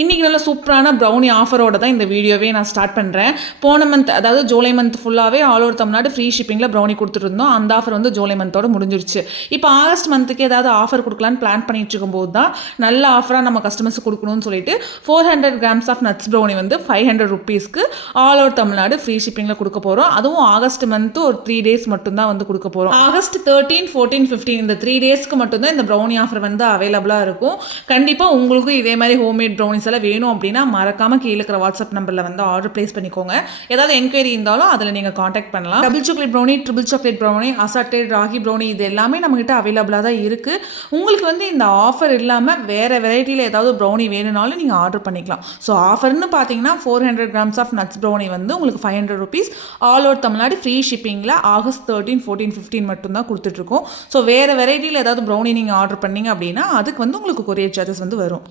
இன்றைக்கி நல்ல சூப்பரான ப்ரௌனி ஆஃபரோட தான் இந்த வீடியோவே நான் ஸ்டார்ட் பண்ணுறேன். போன மந்த் அதாவது ஜூலை மந்த் ஃபுல்லாகவே ஆல் ஓவர் தமிழ்நாடு ஃப்ரீ ஷிப்பிங்கில் ப்ரௌனி கொடுத்துருந்தோம். அந்த ஆஃபர் வந்து ஜூலை மந்தோட முடிஞ்சிருச்சு. இப்போ ஆகஸ்ட் மந்த்துக்கு ஏதாவது ஆஃபர் கொடுக்கலான்னு பிளான் பண்ணிட்டு இருக்கும்போது தான் நல்ல ஆஃபராக நம்ம கஸ்டமர்ஸ் கொடுக்கணும்னு சொல்லிட்டு 400 கிராம்ஸ் ஆஃப் நட்ஸ் ப்ரௌனி வந்து 500 ருபீஸ்க்கு ஆல் ஓவர் தமிழ்நாடு ஃப்ரீ ஷிப்பிங்கில் கொடுக்க போகிறோம். அதுவும் ஆகஸ்ட் மந்த்து ஒரு 3 டேஸ் மட்டும்தான் வந்து கொடுக்க போகிறோம். ஆகஸ்ட் 13, 14, 15 இந்த 3 டேஸ்க்கு மட்டும்தான் இந்த ப்ரௌனி ஆஃபர் வந்து அவைலபிளாக இருக்கும். கண்டிப்பாக உங்களுக்கும் இதே மாதிரி ஹோம்மேட் ப்ரௌனிஸ் எல்லாம் வேணும் அப்படின்னா மறக்காமல் கீழே இருக்கிற வாட்ஸ்அப் நம்பரில் வந்து ஆர்டர் பிளேஸ் பண்ணிக்கோங்க. ஏதாவது என்கொயரி இருந்தாலும் அதில் நீங்கள் காண்டாக்ட் பண்ணலாம். Double chocolate brownie, triple chocolate brownie, assorted ragi brownie இது எல்லாமே நம்மகிட்ட அவைலபிளாக தான் இருக்குது. உங்களுக்கு வந்து இந்த ஆஃபர் இல்லாமல் வேறு வெரைட்டியில் ஏதாவது ப்ரௌனி வேணும்னாலும் நீங்கள் ஆர்டர் பண்ணிக்கலாம். ஸோ ஆஃபர்னு பார்த்தீங்கன்னா 400 கிராம்ஸ் ஆஃப் நட்ஸ் ப்ரௌனி வந்து உங்களுக்கு 500 rupees all over Tamil Nadu free ஷிப்பிங்கில் ஆகஸ்ட் 13, 14, 15 மட்டும்தான் கொடுத்துட்ருக்கோம். ஸோ வேறு வெரைட்டியில் ஏதாவது ப்ரௌனி நீங்கள் ஆர்டர் பண்ணிங்க அப்படின்னா அதுக்கு வந்து உங்களுக்கு கொரியர் சார்ஜஸ் வந்து வரும்.